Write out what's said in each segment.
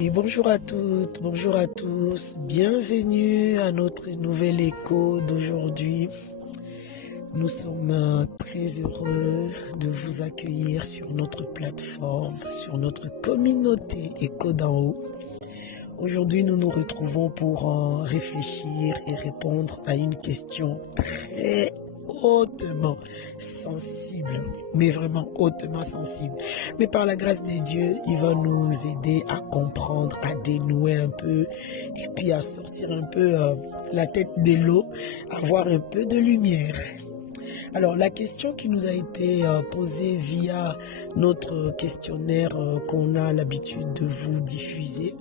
Et bonjour à toutes, bonjour à tous, bienvenue à notre nouvel écho d'aujourd'hui. Nous sommes très heureux de vous accueillir sur notre plateforme, sur notre communauté Écho d'en haut. Aujourd'hui, nous nous retrouvons pour réfléchir et répondre à une question très hautement sensible, mais vraiment hautement sensible. Mais par la grâce de Dieu, il va nous aider à comprendre, à dénouer un peu et puis à sortir un peu la tête de l'eau, à voir un peu de lumière. Alors, la question qui nous a été posée via notre questionnaire qu'on a l'habitude de vous diffuser,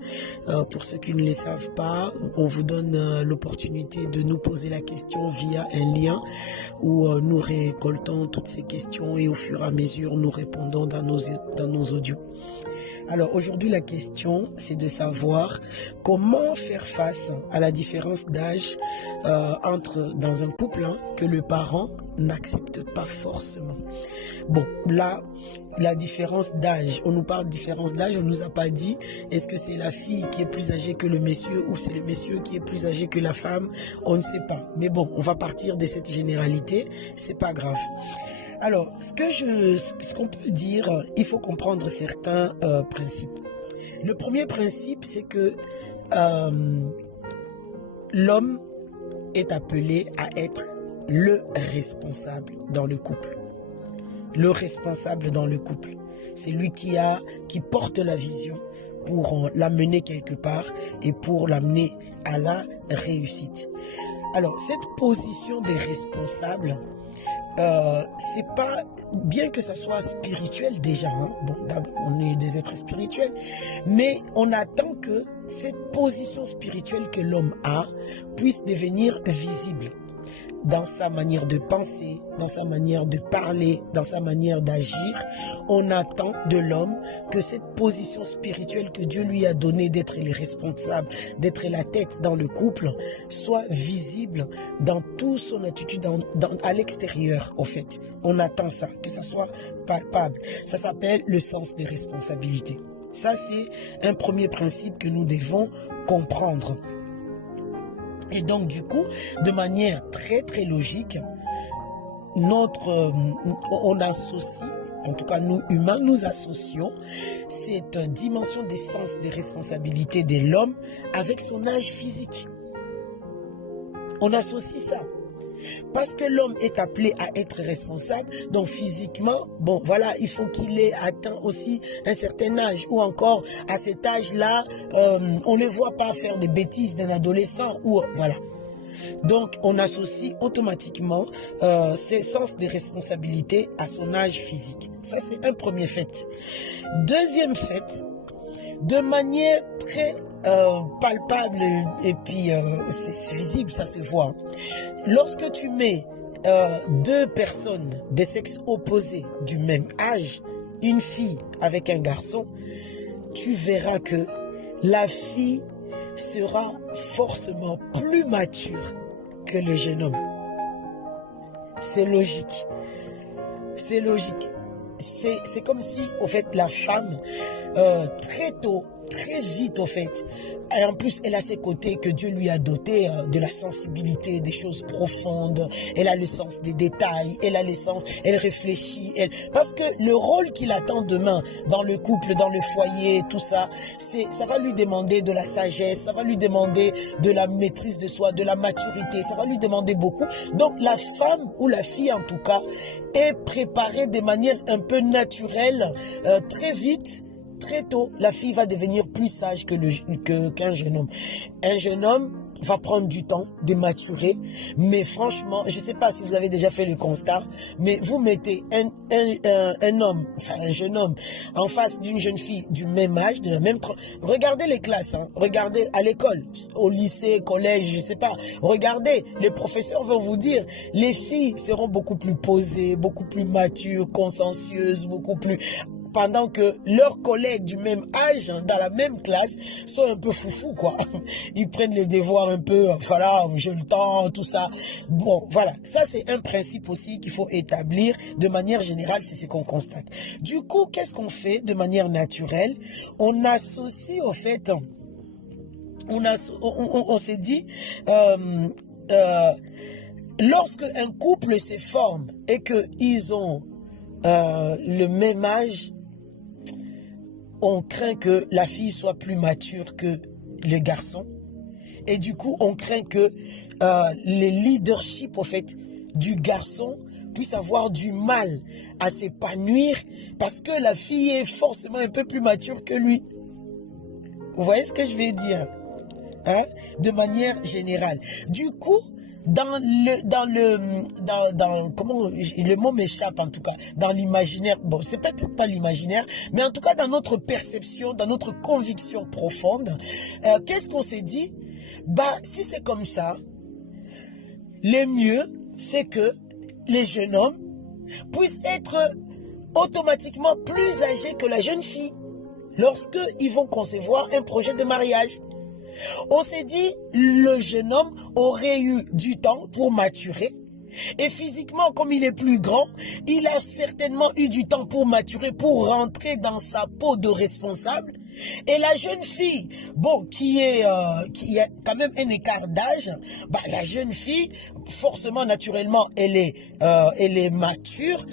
pour ceux qui ne le savent pas, on vous donne l'opportunité de nous poser la question via un lien où nous récoltons toutes ces questions et au fur et à mesure, nous répondons dans nos audios. Alors aujourd'hui, la question, c'est de savoir comment faire face à la différence d'âge entre dans un couple que le parent n'accepte pas forcément. Bon, là, la différence d'âge, on nous parle de différence d'âge, on nous a pas dit est-ce que c'est la fille qui est plus âgée que le monsieur ou c'est le monsieur qui est plus âgé que la femme, on ne sait pas. Mais bon, on va partir de cette généralité, c'est pas grave. Alors, ce qu'on peut dire, il faut comprendre certains principes. Le premier principe, c'est que l'homme est appelé à être le responsable dans le couple. Le responsable dans le couple. C'est lui qui porte la vision pour l'amener quelque part et pour l'amener à la réussite. Alors, cette position des responsables, c'est pas bien que ça soit spirituel déjà, hein. Bon, on est des êtres spirituels, mais on attend que cette position spirituelle que l'homme a puisse devenir visible dans sa manière de penser, dans sa manière de parler, dans sa manière d'agir. On attend de l'homme que cette position spirituelle que Dieu lui a donnée d'être le responsable, d'être la tête dans le couple, soit visible dans toute son attitude à l'extérieur, en fait. On attend ça, que ça soit palpable. Ça s'appelle le sens des responsabilités. Ça, c'est un premier principe que nous devons comprendre. Et donc, du coup, de manière très, très logique, on associe, en tout cas nous humains, nous associons cette dimension des sens des responsabilités de l'homme avec son âge physique. On associe ça. Parce que l'homme est appelé à être responsable, donc physiquement, bon voilà, il faut qu'il ait atteint aussi un certain âge, ou encore à cet âge-là, on ne le voit pas faire des bêtises d'un adolescent, ou voilà. Donc on associe automatiquement ces sens de responsabilité à son âge physique. Ça, c'est un premier fait. Deuxième fait, de manière très palpable et puis c'est visible, ça se voit. Lorsque tu mets deux personnes de sexe opposé du même âge, une fille avec un garçon, tu verras que la fille sera forcément plus mature que le jeune homme. C'est logique. C'est logique. C'est comme si, au fait, la femme, très tôt, très vite, au fait, et en plus, elle a ses côtés que Dieu lui a dotés de la sensibilité, des choses profondes. Elle a le sens des détails, elle a le sens, elle réfléchit. Parce que le rôle qu'il attend demain dans le couple, dans le foyer, tout ça, ça va lui demander de la sagesse, ça va lui demander de la maîtrise de soi, de la maturité, ça va lui demander beaucoup. Donc la femme ou la fille en tout cas est préparée de manière un peu naturelle, très vite. Très tôt, la fille va devenir plus sage qu'un jeune homme. Un jeune homme va prendre du temps de maturer, mais franchement, je ne sais pas si vous avez déjà fait le constat, mais vous mettez un homme, enfin un jeune homme, en face d'une jeune fille du même âge, de la même... Regardez les classes, hein, regardez à l'école, au lycée, collège, je ne sais pas, regardez, les professeurs vont vous dire, les filles seront beaucoup plus posées, beaucoup plus matures, consciencieuses, beaucoup plus... pendant que leurs collègues du même âge, dans la même classe, sont un peu foufous, quoi. Ils prennent les devoirs un peu, voilà, j'ai le temps, tout ça. Bon, voilà. Ça, c'est un principe aussi qu'il faut établir. De manière générale, c'est ce qu'on constate. Du coup, qu'est-ce qu'on fait de manière naturelle? On associe, au fait, on s'est dit, lorsque un couple se forme et qu'ils ont le même âge, on craint que la fille soit plus mature que le garçon. Et du coup, on craint que le leadership, au fait, du garçon puisse avoir du mal à s'épanouir parce que la fille est forcément un peu plus mature que lui. Vous voyez ce que je veux dire? Hein? De manière générale. Du coup, comment le mot m'échappe en tout cas, dans l'imaginaire, bon, c'est peut-être pas l'imaginaire, mais en tout cas dans notre perception, dans notre conviction profonde, qu'est-ce qu'on s'est dit? Bah, si c'est comme ça, le mieux, c'est que les jeunes hommes puissent être automatiquement plus âgés que la jeune fille lorsqu'ils vont concevoir un projet de mariage. On s'est dit, le jeune homme aurait eu du temps pour maturer. Et physiquement, comme il est plus grand, il a certainement eu du temps pour maturer, pour rentrer dans sa peau de responsable. Et la jeune fille, bon, qui a quand même un écart d'âge, bah, la jeune fille, forcément, naturellement, elle est mature,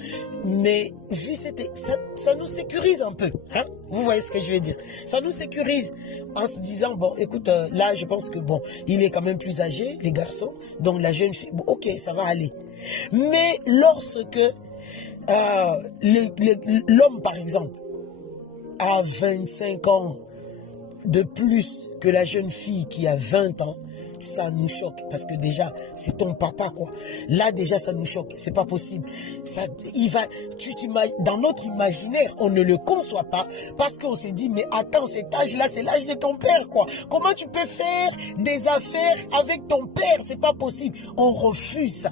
mais vu ça nous sécurise un peu, hein? Vous voyez ce que je veux dire? Ça nous sécurise en se disant, bon, écoute, là, je pense que, bon, il est quand même plus âgé, les garçons, donc la jeune fille, bon, ok, ça va aller. Mais lorsque l'homme, par exemple, a 25 ans de plus que la jeune fille qui a 20 ans, ça nous choque. Parce que déjà, c'est ton papa, quoi. Là, déjà, ça nous choque. C'est pas possible. Ça, dans notre imaginaire, on ne le conçoit pas. Parce qu'on s'est dit, mais attends, cet âge-là, c'est l'âge de ton père, quoi. Comment tu peux faire des affaires avec ton père? C'est pas possible. On refuse ça.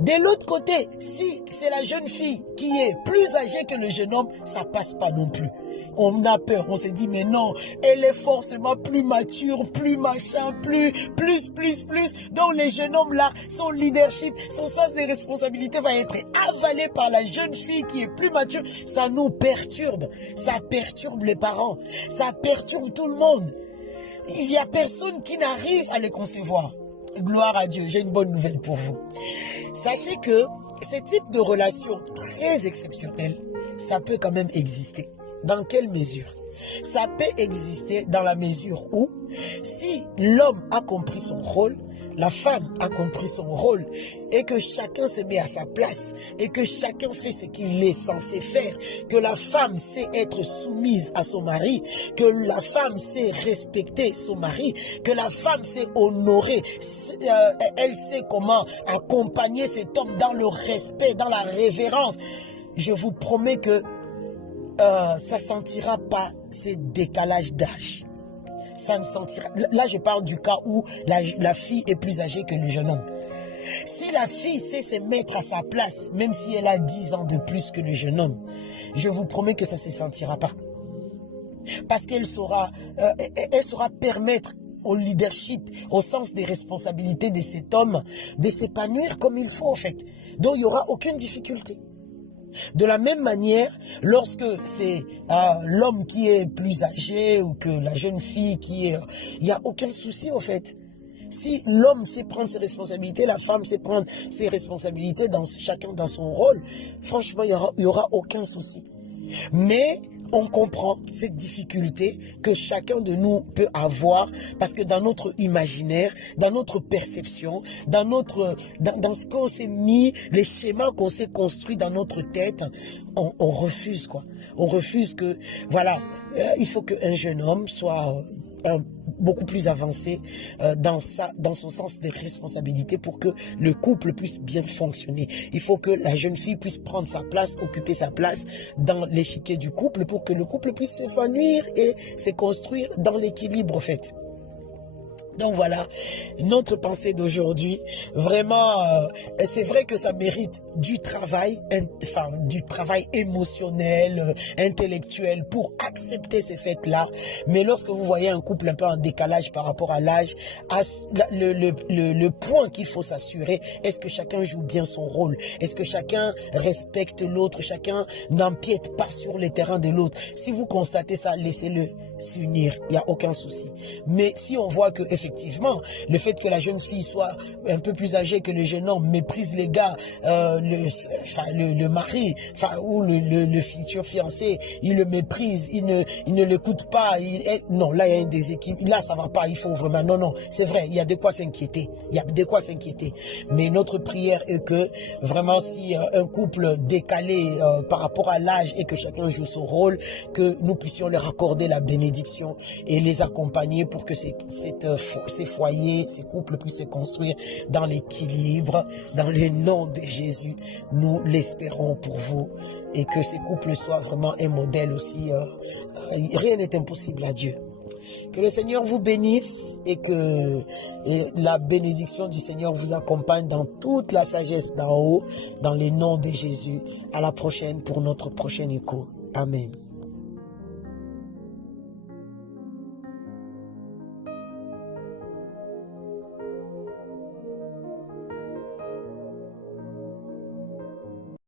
De l'autre côté, si c'est la jeune fille qui est plus âgée que le jeune homme, ça passe pas non plus. On a peur, on s'est dit, mais non, elle est forcément plus mature, plus machin, plus. Donc les jeunes hommes là, son leadership, son sens des responsabilités va être avalé par la jeune fille qui est plus mature. Ça nous perturbe, ça perturbe les parents, ça perturbe tout le monde. Il n'y a personne qui n'arrive à les concevoir. Gloire à Dieu, j'ai une bonne nouvelle pour vous. Sachez que ce type de relation très exceptionnelle, ça peut quand même exister. Dans quelle mesure? Ça peut exister dans la mesure où, si l'homme a compris son rôle, la femme a compris son rôle, et que chacun se met à sa place, et que chacun fait ce qu'il est censé faire, que la femme sait être soumise à son mari, que la femme sait respecter son mari, que la femme sait honorer, elle sait comment accompagner cet homme dans le respect, dans la révérence. Je vous promets que ça ne sentira pas ces décalages d'âge. Ça ne sentira. Là, je parle du cas où la fille est plus âgée que le jeune homme. Si la fille sait se mettre à sa place, même si elle a 10 ans de plus que le jeune homme, je vous promets que ça ne se sentira pas. Parce qu'elle saura permettre au leadership, au sens des responsabilités de cet homme, de s'épanouir comme il faut, en fait. Donc, il n'y aura aucune difficulté. De la même manière, lorsque c'est l'homme qui est plus âgé ou que la jeune fille qui est... il n'y a aucun souci, en fait. Si l'homme sait prendre ses responsabilités, la femme sait prendre ses responsabilités, chacun dans son rôle, franchement, il n'y aura aucun souci. Mais on comprend cette difficulté que chacun de nous peut avoir parce que dans notre imaginaire, dans notre perception, dans ce qu'on s'est mis, les schémas qu'on s'est construits dans notre tête, on refuse, quoi. On refuse que, voilà, il faut qu'un jeune homme soit beaucoup plus avancé dans son sens des responsabilités pour que le couple puisse bien fonctionner. Il faut que la jeune fille puisse prendre sa place, occuper sa place dans l'échiquier du couple pour que le couple puisse s'épanouir et se construire dans l'équilibre, en fait. Donc voilà, notre pensée d'aujourd'hui, vraiment, c'est vrai que ça mérite du travail, enfin du travail émotionnel, intellectuel pour accepter ces fêtes-là. Mais lorsque vous voyez un couple un peu en décalage par rapport à l'âge, le point qu'il faut s'assurer, est-ce que chacun joue bien son rôle? Est-ce que chacun respecte l'autre? Chacun n'empiète pas sur les terrains de l'autre? Si vous constatez ça, laissez-le s'unir, il n'y a aucun souci. Mais si on voit que effectivement, le fait que la jeune fille soit un peu plus âgée que le jeune homme méprise les gars, le mari, ou le futur fiancé, il le méprise, il ne l'écoute pas, non, là il y a un déséquilibre, là ça va pas, il faut vraiment, non, c'est vrai, il y a de quoi s'inquiéter, mais notre prière est que vraiment si un couple décalé par rapport à l'âge et que chacun joue son rôle, que nous puissions leur accorder la bénédiction et les accompagner pour que ces foyers, ces couples puissent se construire dans l'équilibre, dans le nom de Jésus. Nous l'espérons pour vous et que ces couples soient vraiment un modèle aussi. Rien n'est impossible à Dieu. Que le Seigneur vous bénisse et que la bénédiction du Seigneur vous accompagne dans toute la sagesse d'en haut, dans le nom de Jésus. À la prochaine pour notre prochain écho. Amen.